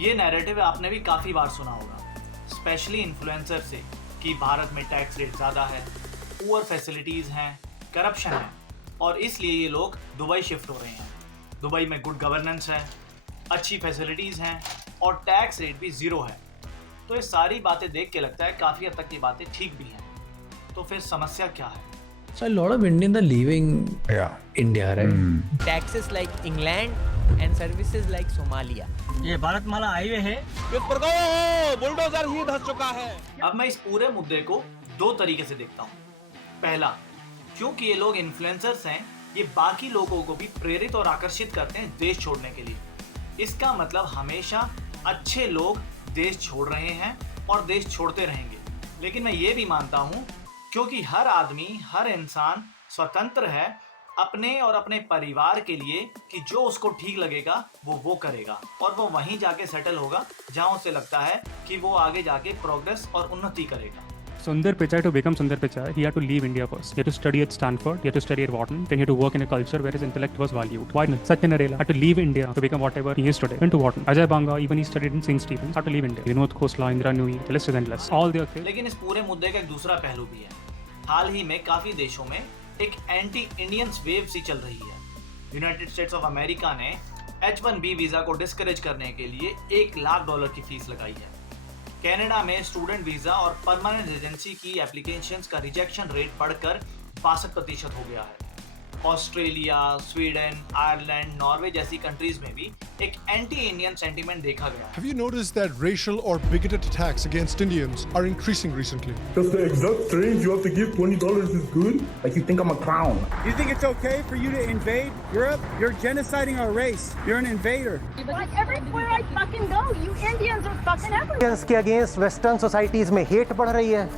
ये नैरेटिव आपने भी काफ़ी बार सुना होगा, स्पेशली इन्फ्लुएंसर से, कि भारत में टैक्स रेट ज़्यादा है, पुअर फैसिलिटीज़ हैं, करप्शन है और इसलिए ये लोग दुबई शिफ्ट हो रहे हैं। दुबई में गुड गवर्नेंस है, अच्छी फैसिलिटीज़ हैं और टैक्स रेट भी ज़ीरो है। तो ये सारी बातें देख के लगता है काफ़ी हद तक ये बातें ठीक भी हैं। तो फिर समस्या क्या है? So a lot of Indians are leaving India, right? Taxes like England and services like Somalia. ये भारत माला हाईवे है। बुलडोजर ही धस चुका है। अब मैं इस पूरे मुद्दे को दो तरीके से देखता हूँ। पहला, क्योंकि ये लोग इन्फ्लुएंसर्स हैं, ये बाकी लोगों को भी प्रेरित और आकर्षित करते हैं देश छोड़ने के लिए। इसका मतलब हमेशा अच्छे लोग देश छोड़ रहे हैं और देश छोड़ते रहेंगे। लेकिन मैं ये भी मानता हूँ, क्योंकि हर आदमी, हर इंसान स्वतंत्र है अपने और अपने परिवार के लिए, कि जो उसको ठीक लगेगा वो करेगा और वो वहीं जाके सेटल होगा जहां उसे लगता है कि वो आगे जाके प्रोग्रेस और उन्नति करेगा। Sundar Pichai, to become Sundar Pichai, he had to leave India first. He had to study at Stanford, he had to study at Wharton, then he had to work in a culture where his intellect was valued. Why not? Satya Nadella had to leave India to become whatever he is today. Went to Wharton. Ajay Banga, even he studied in St. Stephen's, had to leave India. Vinod Khosla, Indira Nooyi, the list is endless. All their kids. लेकिन इस पूरे मुद्दे का एक दूसरा पहलू भी है। हाल ही में काफी देशों में एक एंटी इंडियंस वेव सी चल रही है। यूनाइटेड स्टेट्स ऑफ अमेरिका ने H1B वीजा को डिस्करेज करने के लिए $1 लाख की फीस लगाई है। कनाडा में स्टूडेंट वीजा और परमानेंट रेजिडेंसी की एप्लीकेशंस का रिजेक्शन रेट बढ़कर 62% हो गया है। ऑस्ट्रेलिया, स्वीडन, आयरलैंड, नॉर्वे जैसी कंट्रीज में भी एक एंटी इंडियन सेंटीमेंट देखा गया है। Have you noticed that racial or bigoted attacks against Indians are increasing recently? Just the exact strange you have to give $20 is good? Like you think I'm a clown. You think it's okay for you to invade Europe? You're genociding our race. You're an invader. But everywhere I fucking go, you Indians are fucking everywhere. Indians के against western societies में hate बढ़ रही है।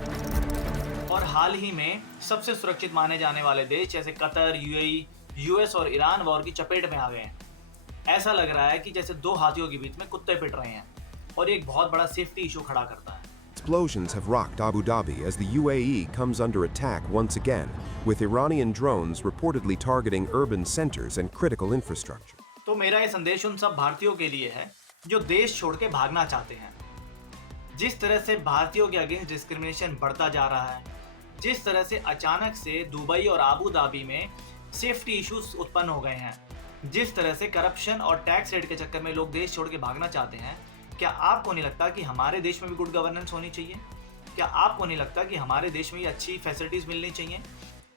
और हाल ही में सबसे सुरक्षित माने जाने वाले देश जैसे कतर, यूएई, यूएस और ईरान वॉर की चपेट में आ गए हैं। ऐसा लग रहा है कि जैसे दो हाथियों के बीच में कुत्ते पिट रहे हैं और ये एक बहुत बड़ा सेफ्टी इशू खड़ा करता है। Explosions have rocked Abu Dhabi as the UAE comes under attack once again, with Iranian drones reportedly targeting urban centers and critical infrastructure. तो मेरा ये संदेश उन सब भारतीयों के लिए है जो देश छोड़ के भागना चाहते हैं। जिस तरह से भारतीयों के अगेंस्ट डिस्क्रिमिनेशन बढ़ता जा रहा है, जिस तरह से अचानक से दुबई और आबू धाबी में सेफ्टी इश्यूज उत्पन्न हो गए हैं, जिस तरह से करप्शन और टैक्स रेट के चक्कर में लोग देश छोड़ के भागना चाहते हैं, क्या आपको नहीं लगता कि हमारे देश में भी गुड गवर्नेंस होनी चाहिए? क्या आपको नहीं लगता कि हमारे देश में भी अच्छी फैसिलिटीज मिलनी चाहिए?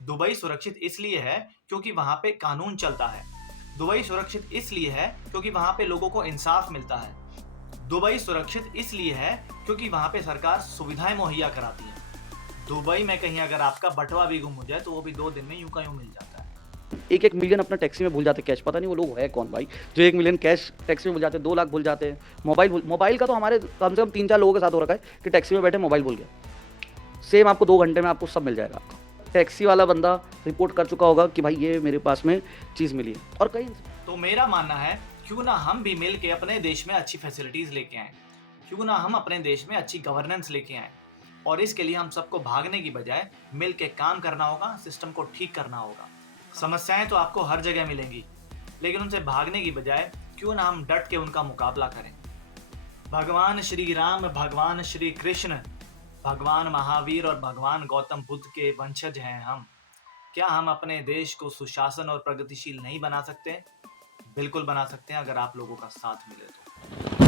दुबई सुरक्षित इसलिए है क्योंकि वहाँ पे कानून चलता है। दुबई सुरक्षित इसलिए है क्योंकि वहाँ पे लोगों को इंसाफ मिलता है। दुबई सुरक्षित इसलिए है क्योंकि वहाँ पे सरकार सुविधाएं मुहैया कराती है। दुबई में कहीं अगर आपका बटवा भी गुम हो जाए तो वो भी 2 दिन में यूं का यूं मिल जाता है। 1 मिलियन अपना टैक्सी में भूल जाते कैश, पता नहीं वो लोग है कौन भाई जो 1 मिलियन कैश टैक्सी में भूल जाते, 2 लाख भूल जाते हैं। मोबाइल का तो हमारे कम से कम 3-4 लोगों के साथ हो रखा है कि टैक्सी में बैठे मोबाइल भूल गया। सेम आपको 2 घंटे में आपको सब मिल जाएगा। टैक्सी वाला बंदा रिपोर्ट कर चुका होगा कि भाई ये मेरे पास में चीज़ मिली है। और कहीं तो मेरा मानना है, क्यों ना हम भी मिल के अपने देश में अच्छी फैसिलिटीज लेके आए, क्यों ना हम अपने देश में अच्छी गवर्नेंस लेके आए। और इसके लिए हम सबको भागने की बजाय मिल के काम करना होगा, सिस्टम को ठीक करना होगा। समस्याएं तो आपको हर जगह मिलेंगी, लेकिन उनसे भागने की बजाय क्यों ना हम डट के उनका मुकाबला करें। भगवान श्री राम, भगवान श्री कृष्ण, भगवान महावीर और भगवान गौतम बुद्ध के वंशज हैं हम। क्या हम अपने देश को सुशासन और प्रगतिशील नहीं बना सकते? बिल्कुल बना सकते हैं, अगर आप लोगों का साथ मिले तो।